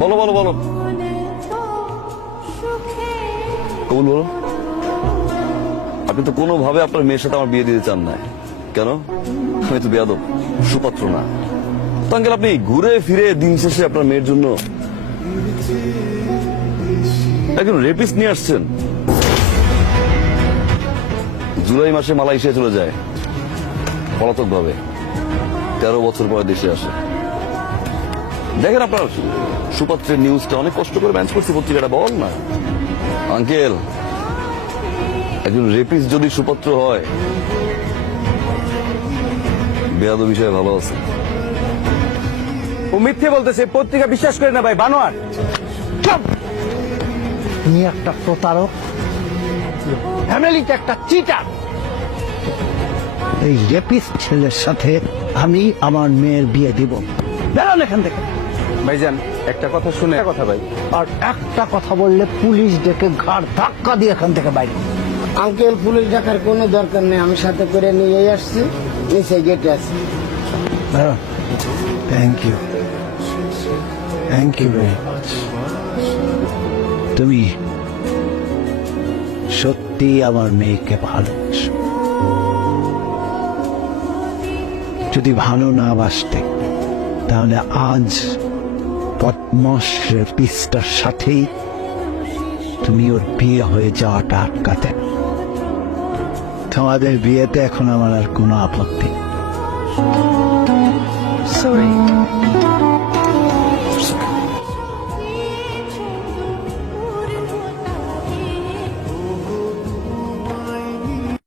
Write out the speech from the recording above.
বলো বলো বলো, কবুল বলো। আপনি তো কোনোভাবে আপনার মেয়ের সাথে আমার বিয়ে দিতে চান না, কেন? আমি তো বেয়াদব, সুপাত্র না তো আঙ্কেল। আপনি ঘুরে ফিরে দিন শেষে আপনার মেয়ের জন্য একজন রেপিস্ট নিয়ে আসছেন। জুলাই মাসে মালয়েশিয়া চলে যায় পলাতক ভাবে, 13 বছর পরে দেশে আসে। দেখেন আপনার সুপাত্রের নিউজটা অনেক কষ্ট করে ম্যানেজ করছি, পত্রিকাটা বল না আঙ্কেল। একজন রেপিস্ট যদি সুপাত্র হয়, বেয়াদব বিষয়ে ভালো আছে। ও মিথ্যে বলতেছে, পত্রিকা বিশ্বাস করে না ভাই, বানোয়ার। তুমি একটা প্রতারক, ফ্যামিলিতে একটা চিটার। এই রেপিস্ট ছেলের সাথে আমি আমার মেয়ের বিয়ে দিব। বেরোন এখান থেকে। ভাইজান একটা কথা শুনে কথা ভাই। আর একটা কথা বললে পুলিশ ডেকে ঘাড় ধাক্কা দিয়ে এখান থেকে বাইরে। আঙ্কেল, পুলিশ ডাকার কোনো দরকার নেই, আমি সাথে করে নিয়ে আসছি, নিচে গেটে আছি। Thank you, thank you very much. তুমি সত্যি আমার মেয়েকে ভালোবাসো। যদি ভালো না বাসতে তাহলে আজ বদমাশ রেপিস্টার সাথেই তুমি ওর বিয়ে হয়ে যাওয়াটা আটকাতে। তোমাদের বিয়েতে এখন আমার আর কোনো আপত্তি। সরি।